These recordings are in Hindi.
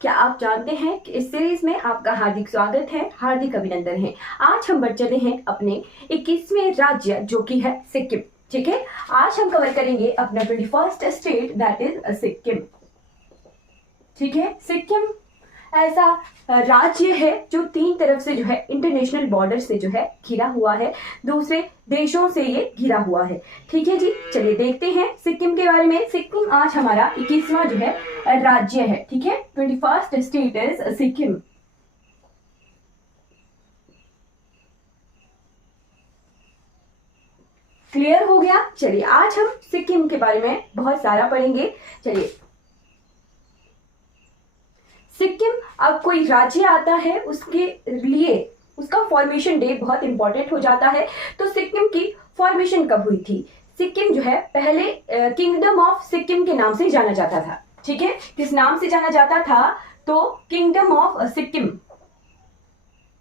क्या आप जानते हैं कि इस सीरीज में आपका हार्दिक स्वागत है, हार्दिक अभिनंदन है। आज हम बढ़ चले हैं अपने 21वें राज्य जो कि है सिक्किम। ठीक है, आज हम कवर करेंगे अपना 21st state that is Sikkim. ठीक है, सिक्किम ऐसा राज्य है जो तीन तरफ से जो है इंटरनेशनल बॉर्डर से जो है घिरा हुआ है, दूसरे देशों से ये घिरा हुआ है। ठीक है जी, चलिए देखते हैं सिक्किम के बारे में। सिक्किम आज हमारा 21वां जो है राज्य है। ठीक है, 21st state is Sikkim. Clear हो गया। चलिए आज हम सिक्किम के बारे में बहुत सारा पढ़ेंगे। चलिए, सिक्किम अब कोई राज्य आता है उसके लिए उसका फॉर्मेशन डे बहुत इंपॉर्टेंट हो जाता है। तो सिक्किम की फॉर्मेशन कब हुई थी? सिक्किम जो है पहले किंगडम ऑफ सिक्किम के नाम से जाना जाता था। ठीक है, किस नाम से जाना जाता था? तो किंगडम ऑफ सिक्किम।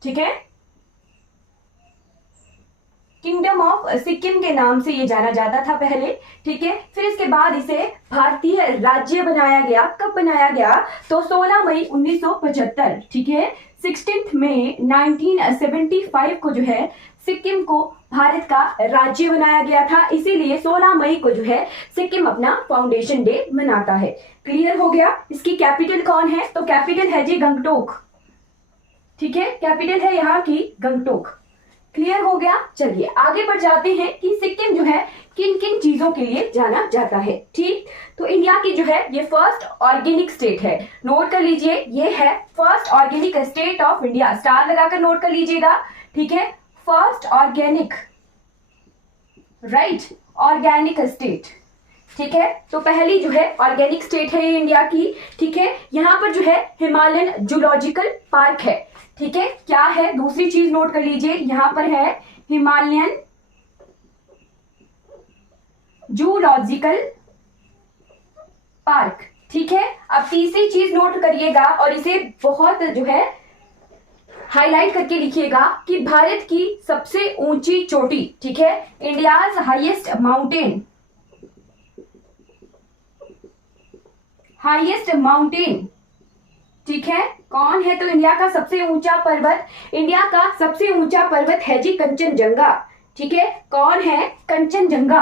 ठीक है, किंगडम ऑफ सिक्किम के नाम से ये जाना जाता था पहले। ठीक है, फिर इसके बाद इसे भारतीय राज्य बनाया गया। कब बनाया गया? तो 16 मई 1975। ठीक है, 16 मई 1975 को जो है सिक्किम को भारत का राज्य बनाया गया था। इसीलिए 16 मई को जो है सिक्किम अपना फाउंडेशन डे मनाता है। क्लियर हो गया। इसकी कैपिटल कौन है? तो कैपिटल है जी गंगटोक। ठीक है, कैपिटल है यहाँ की गंगटोक। क्लियर हो गया। चलिए आगे बढ़ जाते हैं कि सिक्किम जो है किन किन चीजों के लिए जाना जाता है। ठीक, तो इंडिया की जो है ये फर्स्ट ऑर्गेनिक स्टेट है। नोट कर लीजिए, ये है first organic state of India. Star लगाकर नोट कर लीजिएगा। ठीक है, first organic, right, organic state. ठीक है, तो पहली जो है ऑर्गेनिक स्टेट है ये इंडिया की। ठीक है, यहाँ पर जो है हिमालयन जूलॉजिकल पार्क है। ठीक है, क्या है? दूसरी चीज नोट कर लीजिए, यहां पर है हिमालयन जूलॉजिकल पार्क। ठीक है, अब तीसरी चीज नोट करिएगा और इसे बहुत जो है हाईलाइट करके लिखिएगा कि भारत की सबसे ऊंची चोटी। ठीक है, India's highest mountain, highest mountain. ठीक है, कौन है? तो इंडिया का सबसे ऊंचा पर्वत, इंडिया का सबसे ऊंचा पर्वत है जी कंचनजंगा। ठीक है, कौन है? कंचनजंगा।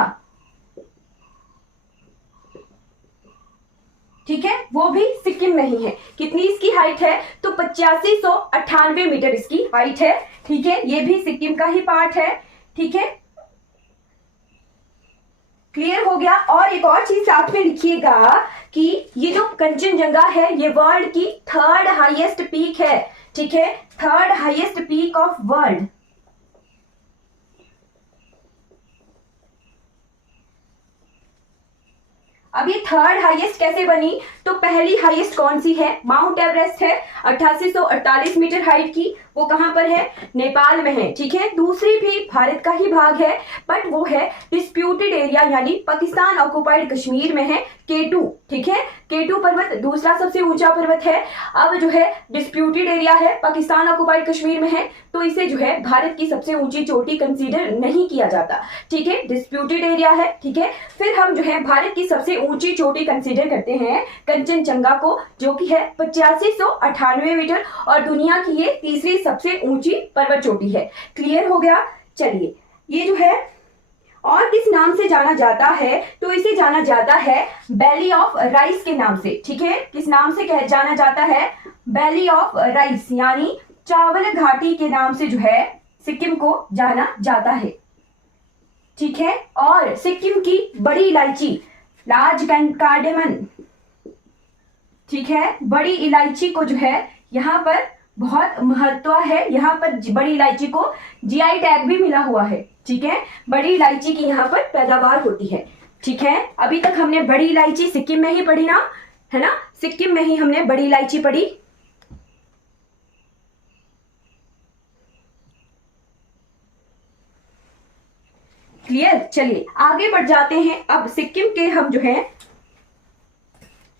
ठीक है, वो भी सिक्किम में ही है। कितनी इसकी हाइट है? तो 8598 मीटर इसकी हाइट है। ठीक है, ये भी सिक्किम का ही पार्ट है। ठीक है, क्लियर हो गया। और एक और चीज साथ में लिखिएगा कि ये जो कंचनजंगा है ये वर्ल्ड की थर्ड हाईएस्ट पीक है। ठीक है, third highest peak of world. अब ये थर्ड हाईएस्ट कैसे बनी? तो पहली हाईएस्ट कौन सी है? माउंट एवरेस्ट है, 8848 मीटर हाइट की। वो कहां पर है? नेपाल में है। ठीक है, दूसरी भी भारत का ही भाग है बट वो है डिस्प्यूटेड एरिया यानी पाकिस्तान ऑक्युपाइड कश्मीर में है, K2। ठीक है, K2 पर्वत दूसरा सबसे ऊंचा पर्वत है। अब जो है डिस्प्यूटेड एरिया है, पाकिस्तान ऑक्युपाइड कश्मीर में है, तो इसे जो है भारत की सबसे ऊंची चोटी कंसीडर नहीं किया जाता। ठीक है, डिस्प्यूटेड एरिया है। ठीक है, फिर हम जो है भारत की सबसे ऊंची चोटी कंसीडर करते हैं कंचनजंगा को, जो कि है 8598 मीटर और दुनिया की ये तीसरी सबसे ऊंची पर्वत चोटी है। क्लियर हो गया। चलिए, ये जो है और किस नाम से जाना जाता है? तो इसे जाना जाता है वैली ऑफ राइस के नाम से। ठीक है, किस नाम से जाना जाता है? वैली ऑफ राइस यानी चावल घाटी के नाम से जो है सिक्किम को जाना जाता है। ठीक है, और सिक्किम की बड़ी इलायची, लार्ज कार्डेमन, ठीक है, बड़ी इलायची को जो है यहाँ पर बहुत महत्व है। यहाँ पर बड़ी इलायची को जीआई टैग भी मिला हुआ है। ठीक है, बड़ी इलायची की यहाँ पर पैदावार होती है। ठीक है, अभी तक हमने बड़ी इलायची सिक्किम में ही पढ़ी ना, है ना? सिक्किम में ही हमने बड़ी इलायची पढ़ी। क्लियर। चलिए आगे बढ़ जाते हैं। अब सिक्किम के हम जो है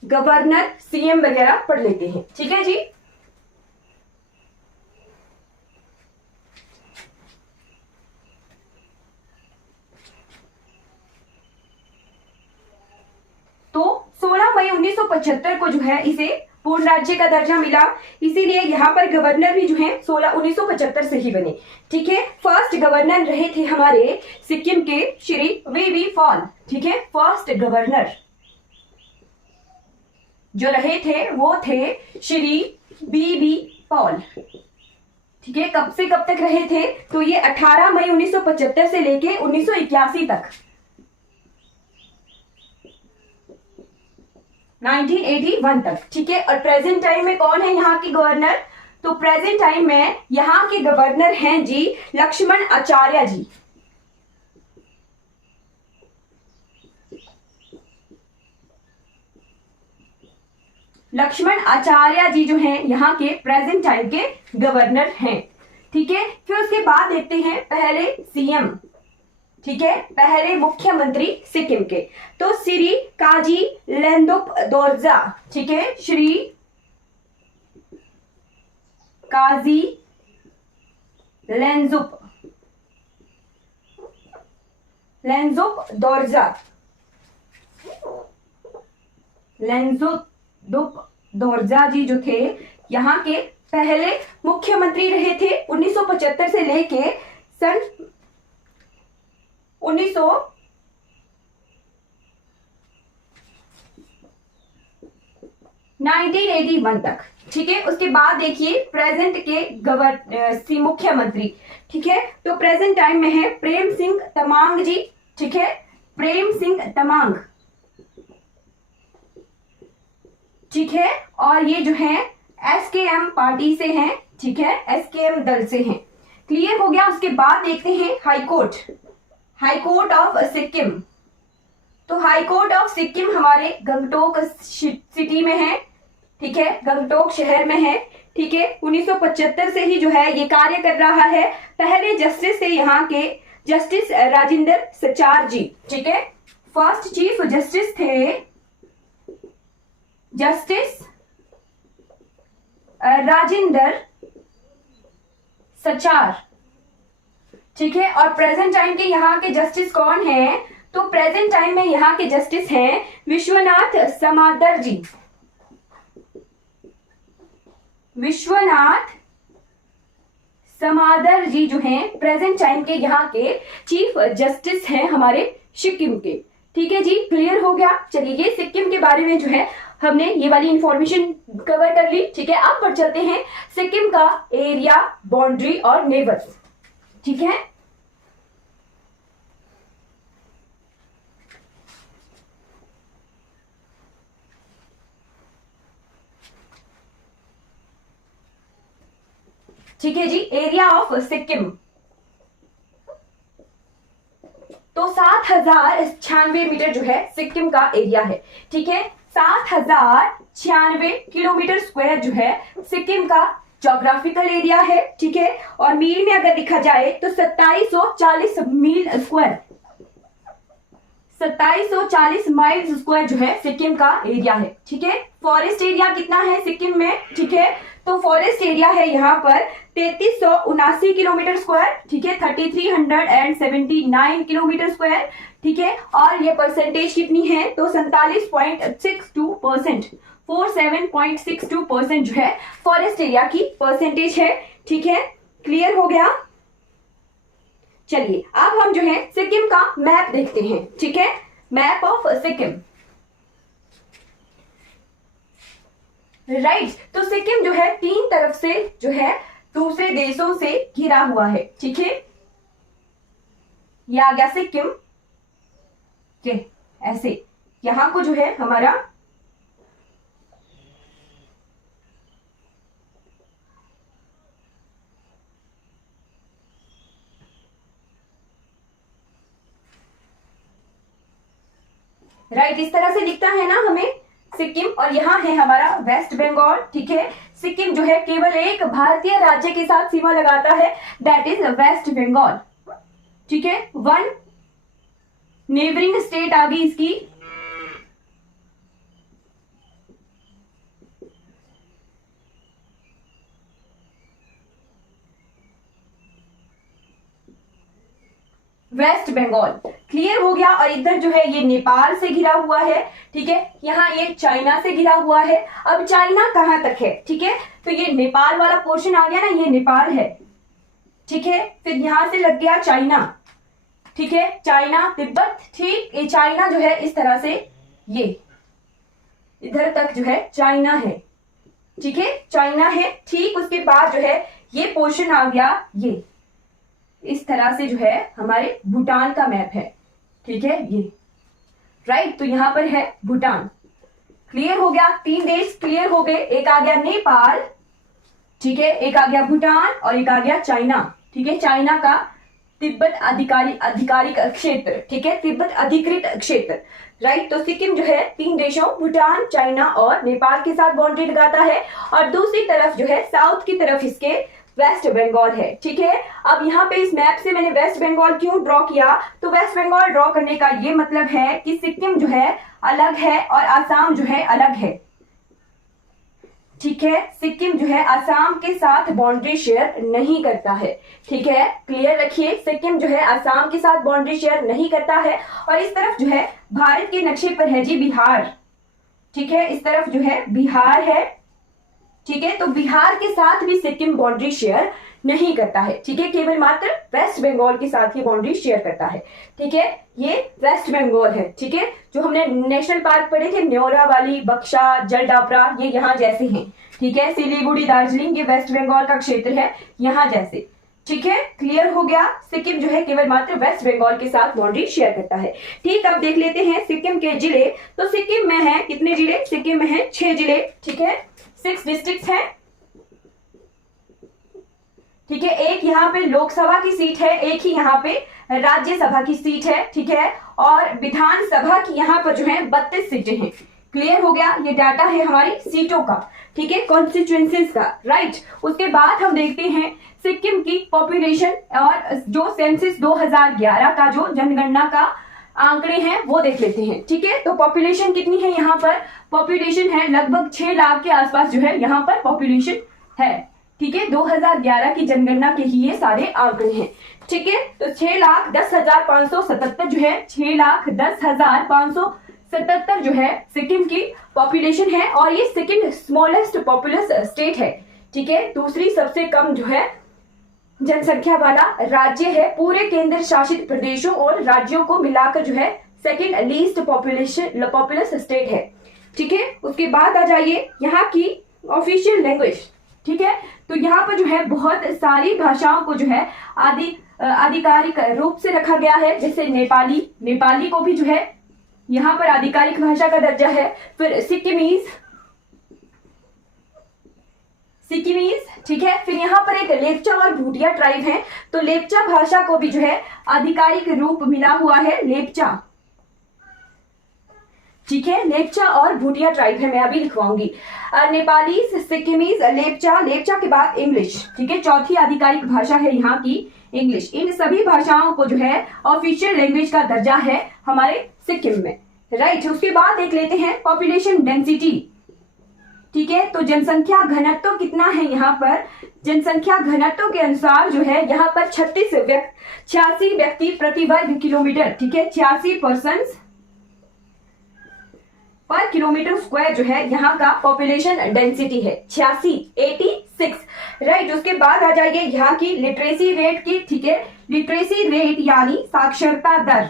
गवर्नर, सीएम वगैरह पढ़ लेते हैं। ठीक है जी, तो 16 मई 1975 को जो है इसे पूर्ण राज्य का दर्जा मिला, इसीलिए यहाँ पर गवर्नर भी जो है 1975 से ही बने। ठीक है, फर्स्ट गवर्नर रहे थे हमारे सिक्किम के श्री वी पॉल। ठीक है, फर्स्ट गवर्नर जो रहे थे वो थे श्री वी पॉल। ठीक है, कब से कब तक रहे थे, तो ये 18 मई 1975 से लेके 1981 तक, 1981 तक। ठीक है, और प्रेजेंट टाइम में कौन है यहाँ के गवर्नर, तो प्रेजेंट टाइम में यहाँ के गवर्नर हैं जी लक्ष्मण आचार्य जी। लक्ष्मण आचार्य जी जो हैं यहाँ के प्रेजेंट टाइम के गवर्नर हैं। ठीक है, फिर उसके बाद देखते हैं पहले सीएम। ठीक है, पहले मुख्यमंत्री सिक्किम के, तो श्री काजी लेंदुप दोरजा। ठीक है, श्री काजी लेंजुप दोरजा, लेंजुप दोरजा जी जो थे यहाँ के पहले मुख्यमंत्री रहे थे 1975 से लेके सन 1981 तक। ठीक है, उसके बाद देखिए प्रेजेंट के मुख्यमंत्री। ठीक है, तो प्रेजेंट टाइम में है प्रेम सिंह तमांग जी। ठीक है, प्रेम सिंह तमांग। ठीक है, और ये जो है एसकेएम पार्टी से हैं। ठीक है, एसकेएम दल से हैं। क्लियर हो गया। उसके बाद देखते हैं हाईकोर्ट ऑफ सिक्किम। तो हाईकोर्ट ऑफ सिक्किम हमारे गंगटोक सिटी में है। ठीक है, गंगटोक शहर में है। ठीक है, 1975 से ही जो है ये कार्य कर रहा है। पहले जस्टिस थे यहाँ के जस्टिस राजेंद्र सचार जी। ठीक है, फर्स्ट चीफ जस्टिस थे जस्टिस राजेंद्र सचार। ठीक है, और प्रेजेंट टाइम के यहाँ के जस्टिस कौन है, तो प्रेजेंट टाइम में यहाँ के जस्टिस हैं विश्वनाथ समादर जी। विश्वनाथ समादर जी जो हैं प्रेजेंट टाइम के यहाँ के चीफ जस्टिस हैं हमारे सिक्किम के। ठीक है जी, क्लियर हो गया। चलिए, ये सिक्किम के बारे में जो है हमने ये वाली इंफॉर्मेशन कवर कर ली। ठीक है, अब पर चलते हैं सिक्किम का एरिया, बाउंड्री और नेबर्स। ठीक है, ठीक है जी, एरिया ऑफ सिक्किम तो 7096 मीटर जो है सिक्किम का एरिया है। ठीक है, 7096 किलोमीटर स्क्वायर जो है सिक्किम का ज्योग्राफिकल एरिया है। ठीक है, और मील में अगर लिखा जाए तो 2740 मील स्क्वायर, 2740 माइल स्क्वायर जो है सिक्किम का एरिया है। ठीक है, फॉरेस्ट एरिया कितना है सिक्किम में, ठीक है, तो फॉरेस्ट एरिया है यहाँ पर 3379 किलोमीटर स्क्वायर। ठीक है, 3379 किलोमीटर स्क्वायर। ठीक है, और ये परसेंटेज कितनी है, तो 47.62%, 47.62% जो है फॉरेस्ट एरिया की परसेंटेज है। ठीक है, क्लियर हो गया। चलिए, अब हम जो है सिक्किम का मैप देखते हैं। ठीक है, मैप ऑफ सिक्किम। राइट, तो सिक्किम जो है 3 तरफ से जो है दूसरे देशों से घिरा हुआ है। ठीक है, ये आ गया सिक्किम के ऐसे, यहां को जो है हमारा राइट इस तरह से दिखता है ना हमें सिक्किम, और यहाँ है हमारा वेस्ट बंगाल। ठीक है, सिक्किम जो है केवल एक भारतीय राज्य के साथ सीमा लगाता है, दैट इज वेस्ट बंगाल। ठीक है, 1 नेबरिंग स्टेट आ गई इसकी, वेस्ट बंगाल। क्लियर हो गया। और इधर जो है ये नेपाल से घिरा हुआ है, ठीक है। यहाँ ये चाइना से घिरा हुआ है। अब चाइना कहाँ तक है, ठीक है, तो ये नेपाल वाला पोर्शन आ गया ना, ये नेपाल है, ठीक है। फिर यहां से लग गया चाइना, ठीक है, चाइना तिब्बत, ठीक। ये चाइना जो है इस तरह से ये इधर तक जो है चाइना है, ठीक है, चाइना है, ठीक। उसके बाद जो है ये पोर्शन आ गया, ये इस तरह से जो है हमारे भूटान का मैप है, ठीक है, ये राइट। तो यहां पर है भूटान। क्लियर हो गया। 3 देश क्लियर हो गए। एक आ गया नेपाल, ठीक है, एक आ गया भूटान और एक आ गया चाइना, ठीक है, चाइना का तिब्बत आधिकारिक क्षेत्र, ठीक है, तिब्बत अधिकृत क्षेत्र, राइट। तो सिक्किम जो है 3 देशों भूटान, चाइना और नेपाल के साथ बाउंड्री लगाता है। और दूसरी तरफ जो है साउथ की तरफ इसके वेस्ट बंगाल है, ठीक है। अब यहाँ पे इस मैप से मैंने वेस्ट बंगाल क्यों ड्रॉ किया, तो वेस्ट बंगाल ड्रॉ करने का ये मतलब है कि सिक्किम जो है अलग है और आसाम जो है अलग है, ठीक है। सिक्किम जो है आसाम के साथ बाउंड्री शेयर नहीं करता है, ठीक है, क्लियर रखिए। सिक्किम जो है आसाम के साथ बाउंड्री शेयर नहीं करता है। और इस तरफ जो है भारत के नक्शे पर है जी बिहार, ठीक है, इस तरफ जो है बिहार है, ठीक है। तो बिहार के साथ भी सिक्किम बाउंड्री शेयर नहीं करता है, ठीक है, केवल मात्र वेस्ट बंगाल के साथ ही बाउंड्री शेयर करता है, ठीक है। ये वेस्ट बंगाल है, ठीक है। जो हमने नेशनल पार्क पढ़े थे, न्योरावाली, बक्सा, जलदापरा, ये यहाँ जैसे हैं, ठीक है। सिलीगुड़ी, दार्जिलिंग, ये वेस्ट बंगाल का क्षेत्र है, यहाँ जैसे, ठीक है। क्लियर हो गया। सिक्किम जो है केवल मात्र वेस्ट बंगाल के साथ बाउंड्री शेयर करता है, ठीक। अब देख लेते हैं सिक्किम के जिले। तो सिक्किम में है कितने जिले, सिक्किम में है 6 जिले, ठीक है, 6 डिस्ट्रिक्ट्स हैं, ठीक है। एक यहाँ पे लोकसभा की सीट है, एक ही यहाँ पे राज्यसभा की सीट है, ठीक है। और विधानसभा की यहाँ पर जो है 32 सीटें हैं। क्लियर हो गया। ये डाटा है हमारी सीटों का, ठीक है, कॉन्स्टिट्यूएंसीज का, राइट। उसके बाद हम देखते हैं सिक्किम की पॉपुलेशन और जो सेंसस 2011 का जो जनगणना का आंकड़े हैं वो देख लेते हैं, ठीक है। तो पॉपुलेशन कितनी है यहाँ पर, पॉपुलेशन है लगभग 6 लाख के आसपास जो है यहाँ पर पॉपुलेशन है, ठीक है। 2011 की जनगणना के ही ये सारे आंकड़े हैं, ठीक है। तो 6,10,577 जो है 6,10,577 जो है सिक्किम की पॉपुलेशन है। और ये सेकंड स्मॉलेस्ट पॉपुलस स्टेट है, ठीक है, दूसरी सबसे कम जो है जनसंख्या वाला राज्य है। पूरे केंद्र शासित प्रदेशों और राज्यों को मिलाकर जो है सेकंड लीस्ट पॉपुलस स्टेट है, ठीक है। उसके बाद आ जाइए यहाँ की ऑफिशियल लैंग्वेज, ठीक है। तो यहाँ पर जो है बहुत सारी भाषाओं को जो है आधिकारिक रूप से रखा गया है, जैसे नेपाली को भी जो है यहाँ पर आधिकारिक भाषा का दर्जा है। फिर सिक्किमीज, ठीक है। फिर यहाँ पर एक लेप्चा और भूटिया ट्राइब है, तो लेप्चा भाषा को भी जो है आधिकारिक रूप मिला हुआ है लेप्चा, ठीक है। लेप्चा और भूटिया ट्राइब है, मैं अभी लिखवाऊंगी। नेपाली, सिक्किमीज, लेप्चा के बाद इंग्लिश, ठीक है, चौथी आधिकारिक भाषा है यहाँ की इंग्लिश। इन सभी भाषाओं को जो है ऑफिशियल लैंग्वेज का दर्जा है हमारे सिक्किम में, राइट। उसके बाद देख लेते हैं पॉपुलेशन डेंसिटी, ठीक है। तो जनसंख्या घनत्व कितना है यहाँ पर, जनसंख्या घनत्व के अनुसार जो है यहाँ पर 86 व्यक्ति प्रति वर्ग किलोमीटर, ठीक है, 86 पर्सन्स पर किलोमीटर स्क्वायर जो है यहाँ का पॉपुलेशन डेंसिटी है, 86, राइट। उसके बाद आ जाइए यहाँ की लिटरेसी रेट की, ठीक है, लिटरेसी रेट यानी साक्षरता दर,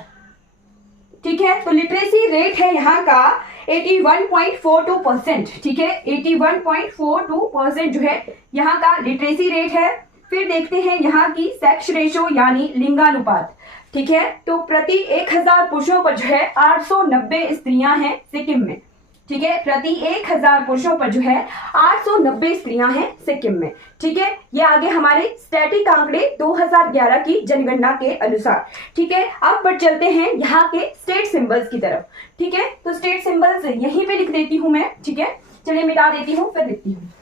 ठीक है। तो लिटरेसी रेट है यहाँ का 81.42%, ठीक है, 81.42% जो है यहाँ का लिटरेसी रेट है। फिर देखते हैं यहाँ की सेक्स रेशो यानी लिंगानुपात, ठीक है। तो प्रति 1000 पुरुषों पर जो है 890 स्त्रियां हैं सिक्किम में, ठीक है, प्रति 1000 पुरुषों पर जो है 890 स्त्रियां हैं सिक्किम में, ठीक है। ये आगे हमारे स्टैटिक आंकड़े 2011 की जनगणना के अनुसार, ठीक है। अब बढ़ चलते हैं यहाँ के स्टेट सिंबल्स की तरफ, ठीक है। तो स्टेट सिंबल्स यहीं पे लिख देती हूं मैं, ठीक है, चलिए मिटा देती हूँ फिर लिखती हूँ।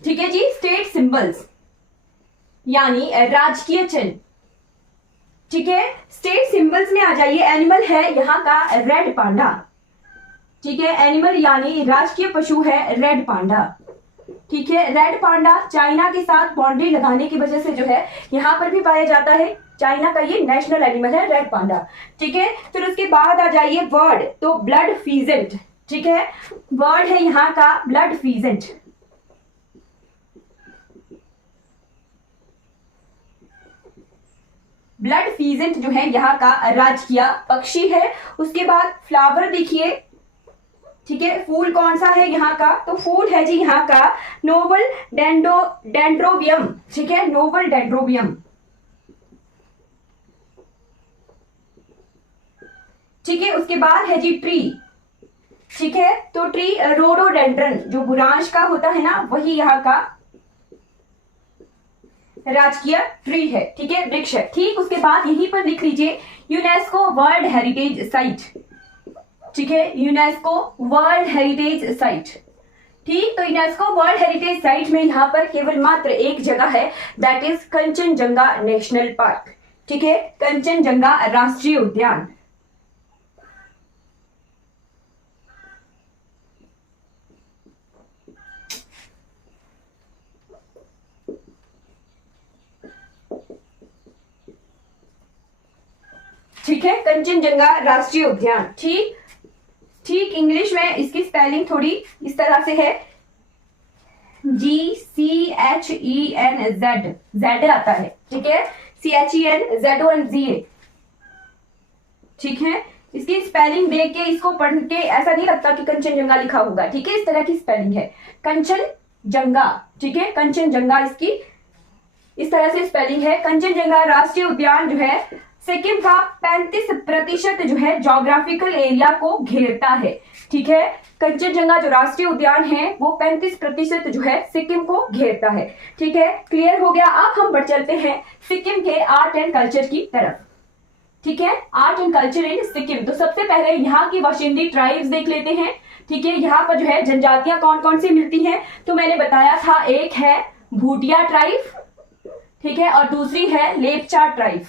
ठीक है जी, स्टेट सिंबल्स यानी राजकीय चिन्ह, ठीक है, स्टेट सिंबल्स में आ जाइए। एनिमल है यहाँ का रेड पांडा। ठीक है, एनिमल यानी राष्ट्रीय पशु है रेड पांडा। ठीक है, रेड पांडा चाइना के साथ बाउंड्री लगाने की वजह से जो है यहाँ पर भी पाया जाता है। चाइना का ये नेशनल एनिमल है रेड पांडा। ठीक है, फिर उसके बाद आ जाइए वर्ड, तो ब्लड फीजेंट। ठीक है, वर्ड है यहाँ का ब्लड फीजेंट। ब्लड फीजेंट जो है यहाँ का राजकीय पक्षी है। उसके बाद फ्लावर देखिए। ठीक है, फूल कौन सा है यहाँ का, तो फूल है जी यहाँ का नोबल डेंड्रोबियम। ठीक है, नोबल डेंड्रोबियम। ठीक है, उसके बाद है जी ट्री। ठीक है, तो ट्री रोडोडेंड्रन जो बुरांश का होता है ना, वही यहाँ का राजकीय ट्री है। ठीक है, वृक्ष है। ठीक, उसके बाद यहीं पर लिख लीजिए यूनेस्को वर्ल्ड हेरिटेज साइट। ठीक है, यूनेस्को वर्ल्ड हेरिटेज साइट। ठीक, तो यूनेस्को वर्ल्ड हेरिटेज साइट में यहाँ पर केवल मात्र एक जगह है, that is Kanchenjunga national park. ठीक है, कंचनजंगा राष्ट्रीय उद्यान। ठीक है, कंचनजंगा राष्ट्रीय उद्यान। ठीक ठीक, इंग्लिश में इसकी स्पेलिंग थोड़ी इस तरह से है, GCHENZ, जेड आता है। ठीक है, CHENZONZA। ठीक है, इसकी स्पेलिंग देख के, इसको पढ़ के ऐसा नहीं लगता कि कंचनजंगा लिखा होगा। ठीक है, इस तरह की स्पेलिंग है कंचनजंगा। ठीक है, कंचनजंगा इसकी इस तरह से स्पेलिंग है। कंचनजंगा राष्ट्रीय उद्यान जो है सिक्किम का 35% जो है ज्योग्राफिकल एरिया को घेरता है। ठीक है, कंचनजंगा जो राष्ट्रीय उद्यान है वो 35% जो है सिक्किम को घेरता है। ठीक है, क्लियर हो गया। अब हम बढ़ चलते हैं सिक्किम के आर्ट एंड कल्चर की तरफ। ठीक है, art and culture in Sikkim. तो सबसे पहले यहाँ की बाशिंदी ट्राइब्स देख लेते हैं। ठीक है, यहाँ पर जो है जनजातियां कौन कौन सी मिलती हैं, तो मैंने बताया था, एक है भूटिया ट्राइब। ठीक है, और दूसरी है लेपचा ट्राइब।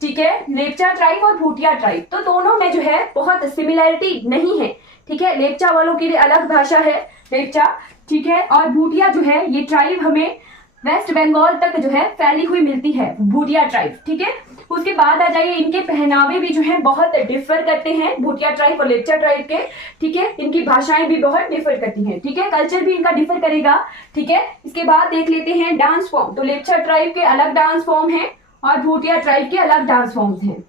ठीक है, लेपचा ट्राइब और भूटिया ट्राइब, तो दोनों में जो है बहुत सिमिलैरिटी नहीं है। ठीक है, लेपचा वालों के लिए अलग भाषा है लेपचा। ठीक है, और भूटिया जो है ये ट्राइब हमें वेस्ट बंगाल तक जो है फैली हुई मिलती है, भूटिया ट्राइब। ठीक है, उसके बाद आ जाइए, इनके पहनावे भी जो है बहुत डिफर करते हैं भूटिया ट्राइब और लेपचा ट्राइब के। ठीक है, इनकी भाषाएं भी बहुत डिफर करती हैं। ठीक है, कल्चर भी इनका डिफर करेगा। ठीक है, इसके बाद देख लेते हैं डांस फॉर्म। तो लेपचा ट्राइब के अलग डांस फॉर्म है और भूटिया ट्राइब के अलग डांस फॉर्म्स हैं।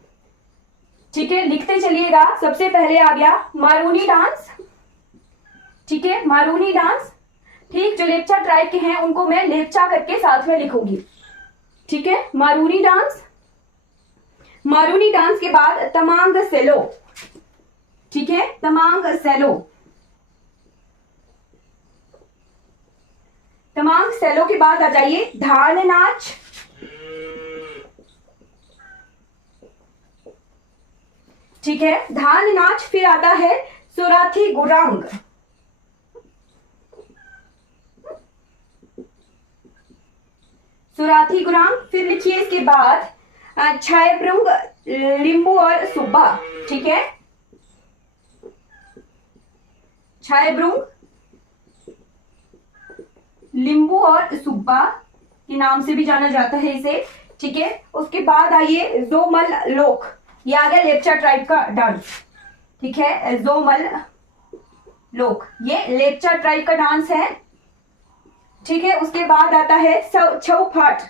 ठीक है, लिखते चलिएगा। सबसे पहले आ गया मारूनी डांस। ठीक है, मारूनी डांस। ठीक, जो लेपचा ट्राइब के हैं उनको मैं लेपचा करके साथ में लिखूंगी। ठीक है, मारूनी डांस। मारूनी डांस के बाद तमांग सेलो। ठीक है, तमांग सेलो। तमांग सेलो के बाद आ जाइए धान नाच। ठीक है, धान नाच। फिर आता है सोराथी गुरांग। सोराथी गुरांग। फिर लिखिए इसके बाद छायब्रुंग, लिंबू और सुब्बा। ठीक है, छायब्रुंग, लिंबू और सुब्बा के नाम से भी जाना जाता है इसे। ठीक है, उसके बाद आइए जोमल लोक। ये आ गया लेपचा ट्राइब का डांस। ठीक है, जोमल लोक, ये लेपचा ट्राइब का डांस है। ठीक है, उसके बाद आता है छऊ फाट।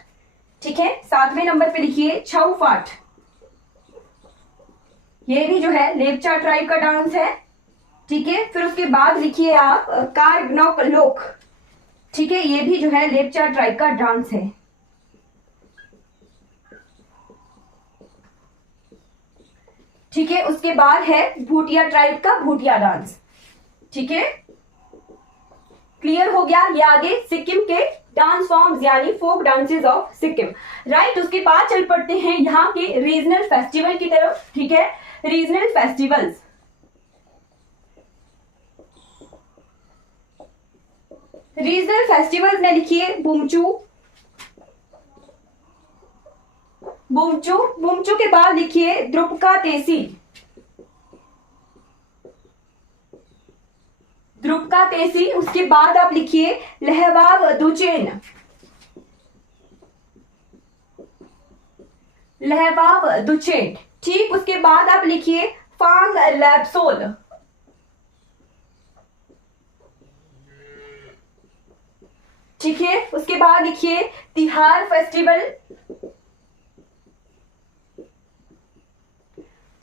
ठीक है, 7वें नंबर पे लिखिए छऊ फाट। ये भी जो है लेपचा ट्राइब का डांस है। ठीक है, फिर उसके बाद लिखिए आप कारगनोक लोक। ठीक है, ये भी जो है लेपचा ट्राइब का डांस है। ठीक है, उसके बाद है भूटिया ट्राइब का भूटिया डांस। ठीक है, क्लियर हो गया। ये आगे सिक्किम के डांस फॉर्म्स यानी folk dances of Sikkim. Right, उसके बाद चल पड़ते हैं यहाँ के रीजनल फेस्टिवल की तरफ। ठीक है, रीजनल फेस्टिवल्स। रीजनल फेस्टिवल्स में लिखिए बुमचू। बुमचू, बुमचू के बाद लिखिए द्रुपका तेसी, द्रुपका तेसी। उसके बाद आप लिखिए लहवाव दुचेन, लहवाव दुचेन। ठीक, उसके बाद आप लिखिए फांग लैप्सोल, ठीक है। उसके बाद लिखिए तिहार फेस्टिवल,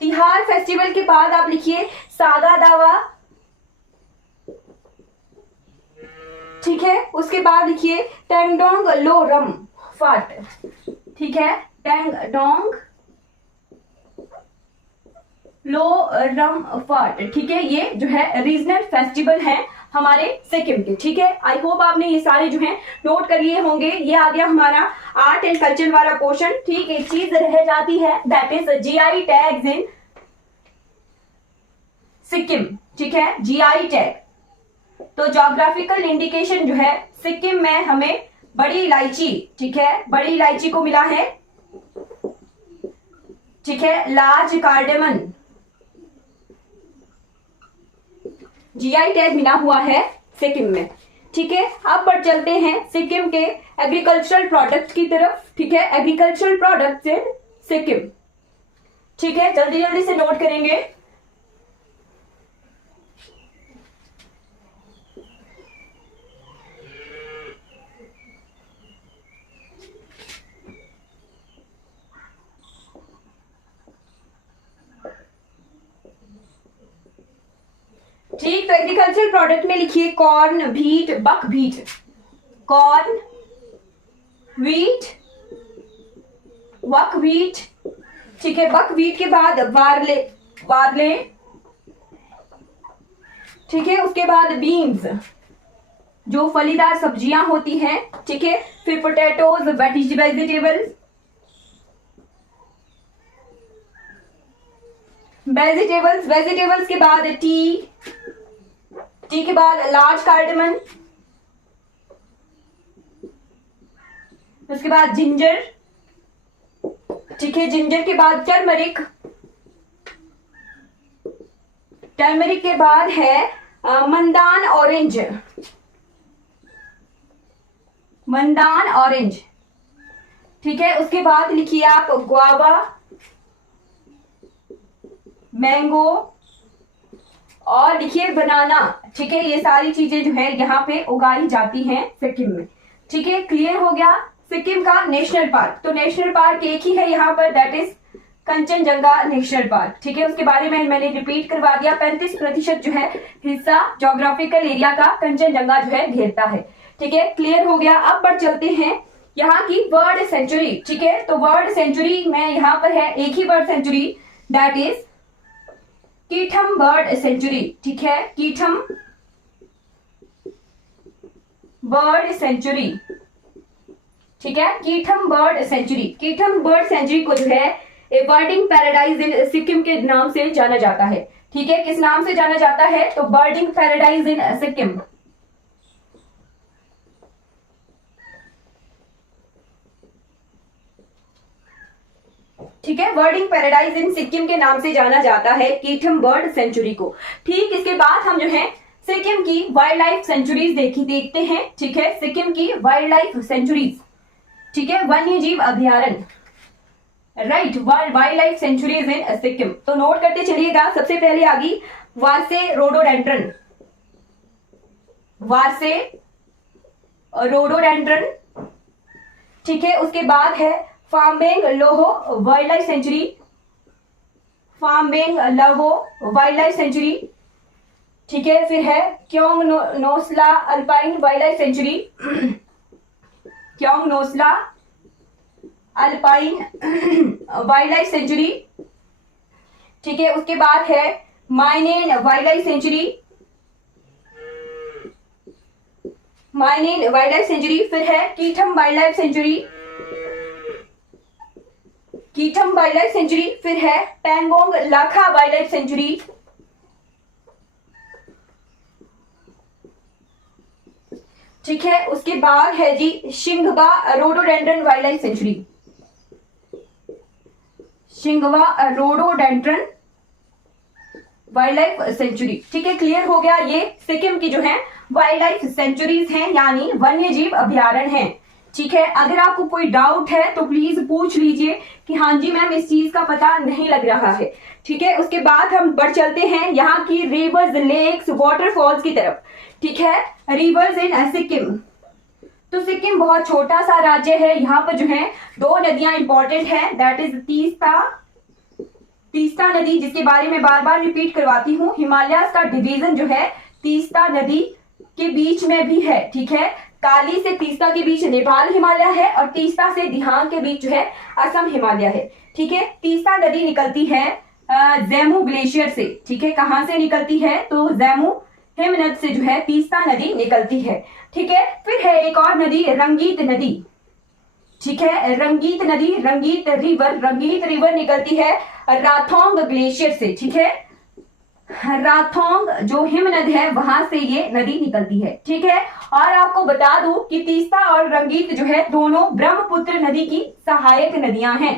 तिहार फेस्टिवल के बाद आप लिखिए सागा दावा, ठीक है। उसके बाद लिखिए टेंगडोंग लो रम फाट, ठीक है, टेंगडोंग लो रम फाट, ठीक है। ये जो है रीजनल फेस्टिवल है हमारे सिक्किम के, ठीक है। आई होप आपने ये सारे जो है नोट कर लिए होंगे। ये आ गया हमारा आर्ट एंड कल्चर वाला पोर्शन। ठीक, एक चीज रह जाती है, दैट इज जीआई टैग्स इन सिक्किम, ठीक है, जीआई टैग। तो ज्योग्राफिकल इंडिकेशन जो है सिक्किम में हमें बड़ी इलायची, ठीक है, बड़ी इलायची को मिला है, ठीक है, लार्ज कार्डेमन, जीआई टैग मिला हुआ है सिक्किम में, ठीक है। अब पर चलते हैं सिक्किम के एग्रीकल्चरल प्रोडक्ट की तरफ, ठीक है, एग्रीकल्चरल प्रोडक्ट्स इन सिक्किम, ठीक है, जल्दी जल्दी से नोट करेंगे। ठीक, तो एग्रीकल्चरल प्रोडक्ट में लिखिए कॉर्न, व्हीट, बक व्हीट, कॉर्न, व्हीट, बक व्हीट, ठीक है। बक व्हीट के बाद बार्ले, बार्ले, ठीक है। उसके बाद बीन्स, जो फलीदार सब्जियां होती हैं, ठीक है। फिर पोटैटोज, वेजिटेबल्स, वेजिटेबल्स, वेजिटेबल्स के बाद टी, टी के बाद लार्ज कार्डमन, उसके बाद जिंजर, ठीक है, जिंजर के बाद टर्मरिक, टर्मरिक के बाद है मंदान ऑरेंज, मंदान ऑरेंज, ठीक है। उसके बाद लिखिए आप ग्वावा, मैंगो और लिखिए बनाना, ठीक है। ये सारी चीजें जो है यहाँ पे उगाई जाती हैं सिक्किम में, ठीक है। क्लियर हो गया सिक्किम का नेशनल पार्क। तो नेशनल पार्क एक ही है यहाँ पर, that is Kanchenjunga national park, ठीक है। उसके बारे में मैंने रिपीट करवा दिया। 35% जो है हिस्सा ज्योग्राफिकल एरिया का कंचनजंगा जो है घेरता है, ठीक है। क्लियर हो गया। अब पर चलते हैं यहाँ की बर्ड सेंचुरी, ठीक है। तो बर्ड सेंचुरी में यहाँ पर है एक ही bird sanctuary, that is Kitam bird sanctuary, ठीक है, कीथम बर्ड सेंचुरी, ठीक है, Kitam bird sanctuary. Kitam bird sanctuary को जो है ए बर्डिंग पैराडाइज इन सिक्किम के नाम से जाना जाता है, ठीक है। किस नाम से जाना जाता है? तो बर्डिंग पैराडाइज इन सिक्किम, ठीक है। बर्डिंग पैराडाइज इन सिक्किम के नाम से जाना जाता है कीथम बर्ड सेंचुरी को। ठीक, इसके बाद हम जो है सिक्किम की वाइल्ड लाइफ सेंचुरीज देखते हैं, ठीक है। सिक्किम की वाइल्ड लाइफ सेंचुरीज, ठीक है, वन्य जीव अभ्यारण्य, राइट, वाइल्ड लाइफ सेंचुरीज इन सिक्किम। तो नोट करते चलिएगा। सबसे पहले आ गई वारसे रोडोडेंड्रन, वारसे रोडोडेंड्रन, ठीक है। उसके बाद है Fambong Lho wildlife sanctuary, Fambong Lho wildlife sanctuary, ठीक है। फिर है Kyongnosla alpine wildlife sanctuary, Kyongnosla alpine wildlife sanctuary, ठीक है। उसके बाद है Maenam wildlife sanctuary, Maenam wildlife sanctuary. फिर है Kitam wildlife sanctuary, Kitam wildlife sanctuary. फिर है Pangolakha wildlife sanctuary, ठीक है। उसके बाद है जी Shingba rhododendron wildlife century, Shingba rhododendron wildlife sanctuary. ठीक है, क्लियर हो गया। ये सिक्किम की जो है वाइल्ड लाइफ सेंचुरीज हैं, यानी वन्य जीव अभ्यारण्य हैं। ठीक है, अगर आपको कोई डाउट है तो प्लीज पूछ लीजिए कि हाँ जी मैम इस चीज का पता नहीं लग रहा है। ठीक है, उसके बाद हम बढ़ चलते हैं यहाँ की रिवर्स, लेक्स, वाटरफॉल्स की तरफ। ठीक है, रिवर्स इन सिक्किम। तो सिक्किम बहुत छोटा सा राज्य है, यहाँ पर जो है दो नदियां इंपॉर्टेंट है, दैट इज तीस्ता नदी, जिसके बारे में बार बार रिपीट करवाती हूँ। हिमालय का डिवीजन जो है तीस्ता नदी के बीच में भी है। ठीक है, काली से तीस्ता के बीच नेपाल हिमालय है और तीस्ता से दिहांग के बीच जो है असम हिमालय है। ठीक है, तीस्ता नदी निकलती है जैमू ग्लेशियर से। ठीक है, कहां से निकलती है? तो जैमू हिमनद से जो है तीस्ता नदी निकलती है। ठीक है, फिर है एक और नदी रंगीत नदी। ठीक है, रंगीत नदी, रंगीत रिवर निकलती है राथोंग ग्लेशियर से। ठीक है, राथोंग जो हिमनद है वहां से ये नदी निकलती है। ठीक है, और आपको बता दूं कि तीस्ता और रंगीत जो है दोनों ब्रह्मपुत्र नदी की सहायक नदियां हैं।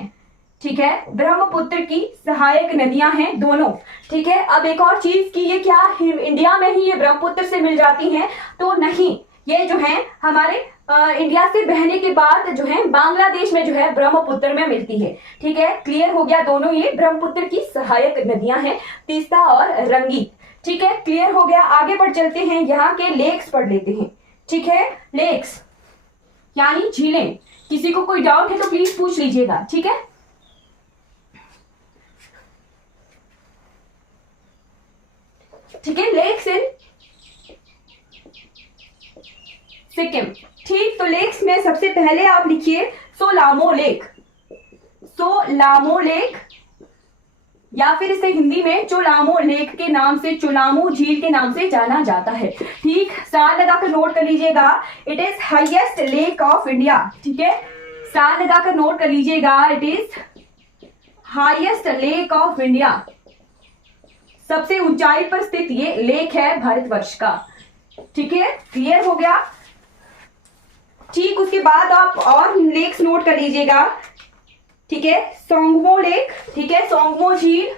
ठीक है, ब्रह्मपुत्र की सहायक नदियां हैं दोनों। ठीक है, अब एक और चीज की ये क्या इंडिया में ही ये ब्रह्मपुत्र से मिल जाती हैं? तो नहीं, ये जो है हमारे इंडिया से बहने के बाद जो है बांग्लादेश में जो है ब्रह्मपुत्र में मिलती है। ठीक है, क्लियर हो गया। दोनों ये ब्रह्मपुत्र की सहायक नदियां हैं, तीस्ता और रंगीत। ठीक है, क्लियर हो गया। आगे बढ़ चलते हैं, यहाँ के लेक्स पढ़ लेते हैं। ठीक है, लेक्स यानी झीलें। किसी को कोई डाउट है तो प्लीज पूछ लीजिएगा। ठीक है, ठीक है, लेक्स इन सिक्किम। ठीक, तो लेक्स में सबसे पहले आप लिखिए सोलामो लेक। सोलामो लेक या फिर इसे हिंदी में चोलामो लेक के नाम से, चोलामो झील के नाम से जाना जाता है। ठीक, स्टार लगाकर नोट कर लीजिएगा। It is highest lake of India. ठीक है, स्टार लगाकर नोट कर लीजिएगा। It is highest lake of India. सबसे ऊंचाई पर स्थित ये लेक है भारतवर्ष का। ठीक है, क्लियर हो गया। ठीक, उसके बाद आप और लेक्स नोट कर लीजिएगा। ठीक है, सोंगमो लेक। ठीक है, सोंगमो झील,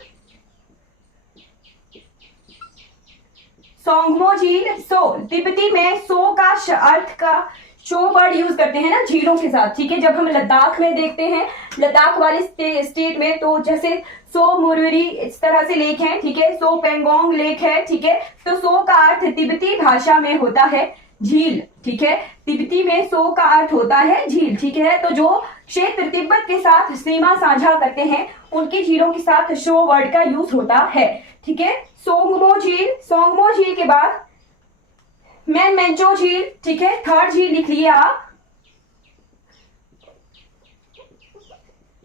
सोंगमो झील। सो तिब्बती में सो का अर्थ का शो वर्ड यूज करते हैं ना झीलों के साथ। ठीक है, जब हम लद्दाख में देखते हैं, लद्दाख वाले स्टेट में, तो जैसे सो मुरुरी इस तरह से लेक है। ठीक है, सो पेंगोंग लेक है। ठीक है, तो सो का अर्थ तिब्बती भाषा में होता है झील। ठीक है, तिब्बती में सो का अर्थ होता है झील। ठीक है, तो जो क्षेत्र तिब्बत के साथ सीमा साझा करते हैं उनकी झीलों के साथ शो वर्ड का यूज होता है। ठीक है, सोंगमो झील, सोंगमो झील के बाद मेनमेंचो झील। ठीक है, थर्ड झील लिख लिए आप,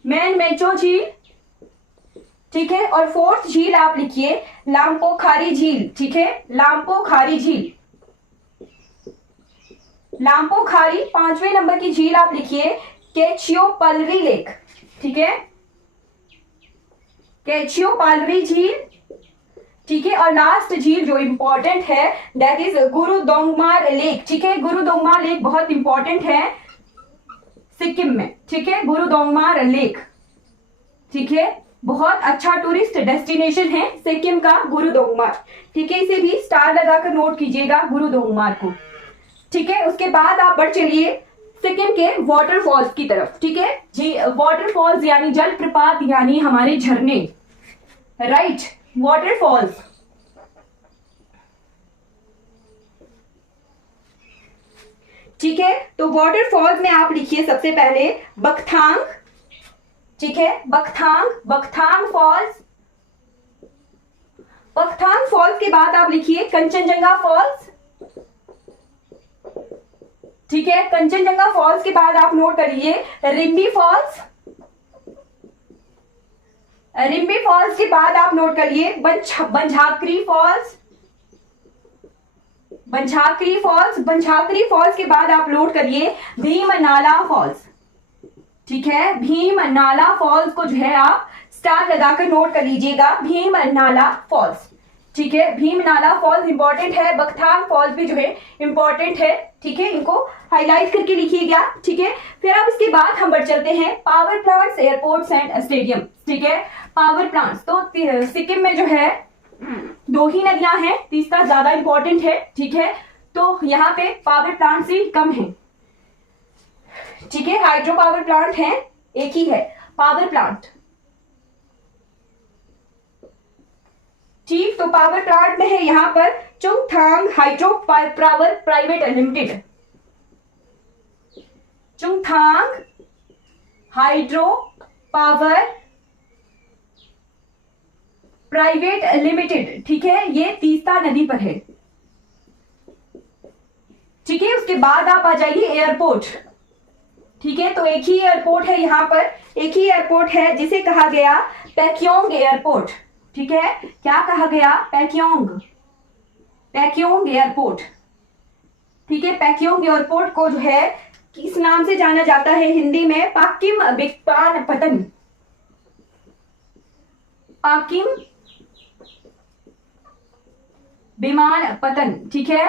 मेनमेंचो झील। ठीक है, और फोर्थ झील आप लिखिए लाम्पोखारी झील। ठीक है, लाम्पोखारी झील, लाम्पोखारी। पांचवें नंबर की झील आप लिखिए केचियोपालरी लेक। ठीक है, केचियोपालरी झील। ठीक है, और लास्ट झील जो इंपॉर्टेंट है दैट इज गुरुदोंगमार लेक। ठीक है, गुरुदोंगमार लेक बहुत इंपॉर्टेंट है सिक्किम में। ठीक है, गुरुदोंगमार लेक। ठीक है, बहुत अच्छा टूरिस्ट डेस्टिनेशन है सिक्किम का गुरुदोंगमार। ठीक है, इसे भी स्टार लगाकर नोट कीजिएगा गुरुदोंगमार को। ठीक है, उसके बाद आप बढ़ चलिए सिक्किम के वाटरफॉल्स की तरफ। ठीक है जी, वाटरफॉल्स यानी जलप्रपात यानी हमारे झरने, राइट, वाटरफॉल्स। ठीक है, तो वाटरफॉल्स में आप लिखिए सबसे पहले बकथांग। ठीक है, बकथांग फॉल्स। बकथांग फॉल्स के बाद आप लिखिए कंचनजंगा फॉल्स। ठीक है, कंचनजंगा फॉल्स के बाद आप नोट करिए रिम्बी फॉल्स। रिम्बी फॉल्स के बाद आप नोट करिए बंझाकरी फॉल्स। बंझाकरी फॉल्स, बंझाकरी फॉल्स के बाद आप नोट करिए भीमनाला फॉल्स। ठीक है, भीमनाला फॉल्स को जो है आप स्टार लगाकर नोट कर लीजिएगा, भीमनाला फॉल्स। ठीक है। भीमनाला फॉल्स इंपॉर्टेंट है, बकथांग फॉल्स भी जो है इंपॉर्टेंट है, ठीक है, इनको हाईलाइट करके लिखिएगा, ठीक है। फिर अब इसके बाद हम बढ़ चलते हैं power plants, airports and stadium, ठीक है। पावर प्लांट्स तो सिक्किम में जो है 2 ही नदियां हैं, तीसरा ज्यादा इंपॉर्टेंट है, ठीक है। तो यहाँ पे पावर प्लांट्स ही कम है, ठीक है। हाइड्रो पावर प्लांट है, एक ही है पावर प्लांट, ठीक। तो पावर प्लांट में है यहाँ पर Chungthang hydro power private limited, Chungthang hydro power private limited, ठीक है, ये तीस्ता नदी पर है, ठीक है। उसके बाद आप आ जाइए एयरपोर्ट, ठीक है। तो एक ही एयरपोर्ट है यहाँ पर, एक ही एयरपोर्ट है जिसे कहा गया पैक्योंग एयरपोर्ट, ठीक है। क्या कहा गया? पैक्योंग, पैक्योंग एयरपोर्ट, ठीक है। पैक्योंग एयरपोर्ट को जो है किस नाम से जाना जाता है हिंदी में? पाकिम विमानपत्तन, पाकिम विमानपत्तन, ठीक है।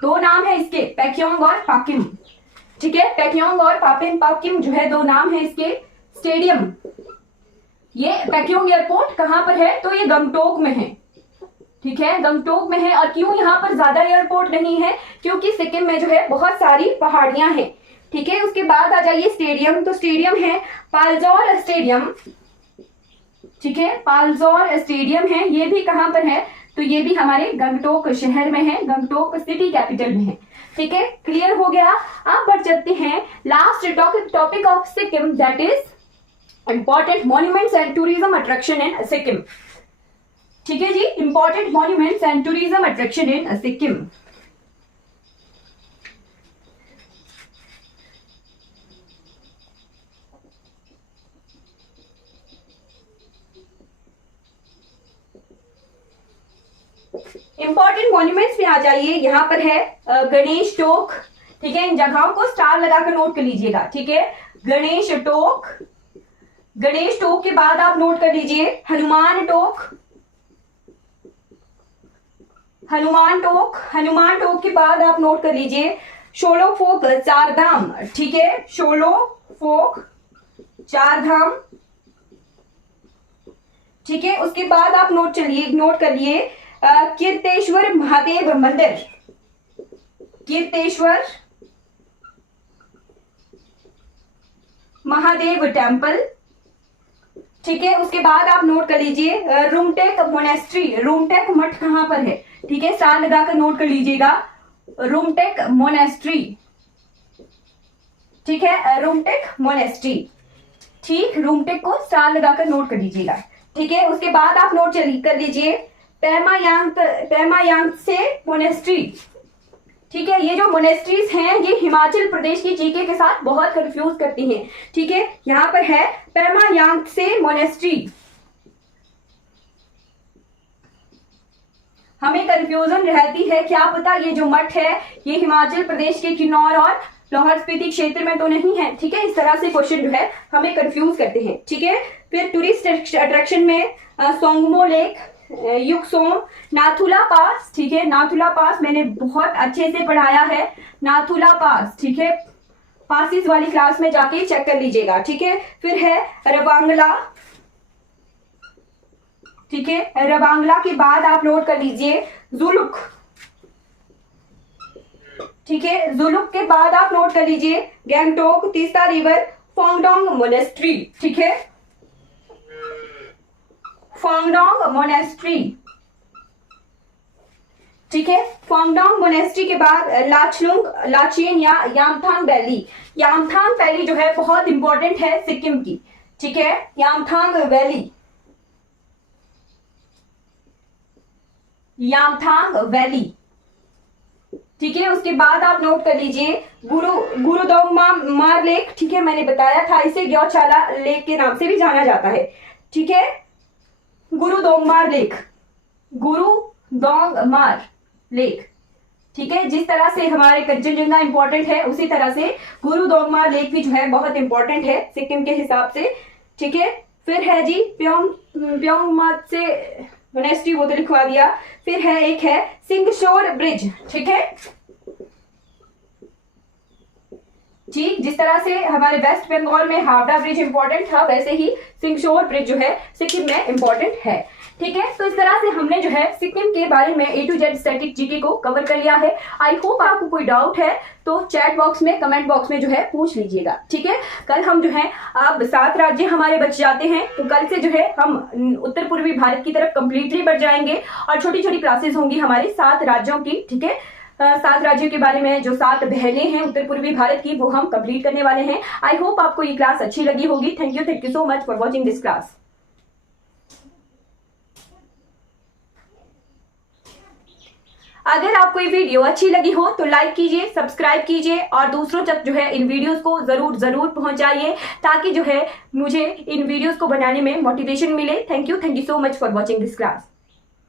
2 नाम है इसके, पैक्योंग और पाकिम, ठीक है। पैक्योंग और पाकिम जो है 2 नाम है इसके। स्टेडियम, ये पैक्योंग एयरपोर्ट कहां पर है? तो ये गंगटोक में है, ठीक है, गंगटोक में है। और क्यों यहाँ पर ज्यादा एयरपोर्ट नहीं है? क्योंकि सिक्किम में जो है बहुत सारी पहाड़ियां हैं, ठीक है। उसके बाद आ जाइए स्टेडियम, तो स्टेडियम है पालजोर स्टेडियम, ठीक है, पालजोर स्टेडियम है। ये भी कहां पर है? तो ये भी हमारे गंगटोक शहर में है, गंगटोक सिटी कैपिटल में है, ठीक है। क्लियर हो गया। आप बढ़ चलते हैं last topic of Sikkim, that is important monuments and tourism attraction in Sikkim, ठीक है जी। Important monuments and tourism attraction in Sikkim. Important monuments पे आ जाइए। यहाँ पर है गणेश टोक, ठीक है। इन जगहों को स्टार लगाकर नोट कर लीजिएगा, ठीक है। गणेश टोक, गणेश टोक के बाद आप नोट कर लीजिए हनुमान टोक, हनुमान टोक, हनुमान टोक के बाद आप नोट कर लीजिए शोलो फोक चार धाम, ठीक है, शोलो फोक चार धाम, ठीक है। उसके बाद आप नोट कर लिए कीर्तेश्वर महादेव मंदिर, कीर्तेश्वर महादेव टेम्पल, ठीक है। उसके बाद आप नोट कर लीजिए रूमटेक मोनेस्ट्री, रूमटेक मठ कहां पर है? ठीक है, स्टार लगाकर नोट कर लीजिएगा रूमटेक मोनेस्ट्री, ठीक है, रूमटेक मोनेस्ट्री, ठीक, रूमटेक को स्टार लगाकर नोट कर लीजिएगा, ठीक है। उसके बाद आप नोट कर लीजिए पेमायांग से मोनेस्ट्री, ठीक है। ये जो मोनेस्ट्रीज हैं ये हिमाचल प्रदेश की जीके के साथ बहुत कंफ्यूज करती हैं, ठीक है। यहां पर है पेमायांग से मोनेस्ट्री, हमें कंफ्यूजन रहती है क्या पता ये जो मठ है ये हिमाचल प्रदेश के किन्नौर और लाहौल स्पीति क्षेत्र में तो नहीं है, ठीक है। इस तरह से क्वेश्चन जो है हमें कंफ्यूज करते हैं, ठीक है। फिर टूरिस्ट अट्रैक्शन में सोंगमो लेक, युकसोम, नाथुला पास, ठीक है, नाथुला पास मैंने बहुत अच्छे से पढ़ाया है, नाथुला पास, ठीक है, पासिस वाली क्लास में जाके चेक कर लीजिएगा, ठीक है। फिर है रवांगला, ठीक है, रवांगला के बाद आप नोट कर लीजिए जुलुक, ठीक है, जुलुक के बाद आप नोट कर लीजिए गैंगटोक, तीस्ता रिवर, फोंगडोंग मोनेस्ट्री, ठीक है, फोंगडोंग मोनेस्ट्री, ठीक है। फोंगडोंग मोनेस्ट्री के बाद लाचेन या यामथांग वैली, यामथांग वैली जो है बहुत इंपॉर्टेंट है सिक्किम की, ठीक है, यामथांग वैली, यामथांग वैली, ठीक है। उसके बाद आप नोट कर लीजिए गुरुदोंगमार लेक, ठीक है, मैंने बताया था इसे ग्योचाला लेक के नाम से भी जाना जाता है, ठीक है, गुरुदोंगमार लेक, गुरुदोंगमार लेक, ठीक है। जिस तरह से हमारे कंचनजंगा इंपॉर्टेंट है उसी तरह से गुरुदोंगमार लेक भी जो है बहुत इंपॉर्टेंट है सिक्किम के हिसाब से, ठीक है। फिर है जी प्योंगमात से मोनेस्ट्री वो तो लिखवा दिया। फिर है एक है सिंगशोर ब्रिज, ठीक है जी। जिस तरह से हमारे वेस्ट बंगाल में हावड़ा ब्रिज इंपॉर्टेंट था, वैसे ही सिंगशोर ब्रिज जो है सिक्किम में इंपॉर्टेंट है, ठीक है। तो इस तरह से हमने जो है सिक्किम के बारे में A to Z static GK को कवर कर लिया है। आई होप आपको कोई डाउट है तो चैट बॉक्स में, कमेंट बॉक्स में जो है पूछ लीजिएगा, ठीक है। कल हम जो है, अब 7 राज्य हमारे बच जाते हैं, तो कल से जो है हम उत्तर पूर्वी भारत की तरफ कंप्लीटली बढ़ जाएंगे और छोटी छोटी क्लासेस होंगी हमारी 7 राज्यों की, ठीक है। 7 राज्यों के बारे में, जो 7 बहनें हैं उत्तर पूर्वी भारत की, वो हम कंप्लीट करने वाले हैं। आई होप आपको ये क्लास अच्छी लगी होगी। Thank you so much for watching this class. अगर आपको ये वीडियो अच्छी लगी हो तो लाइक कीजिए, सब्सक्राइब कीजिए और दूसरों तक जो है इन वीडियोस को जरूर पहुंचाइए, ताकि जो है मुझे इन वीडियोस को बनाने में मोटिवेशन मिले। Thank you so much for watching this class.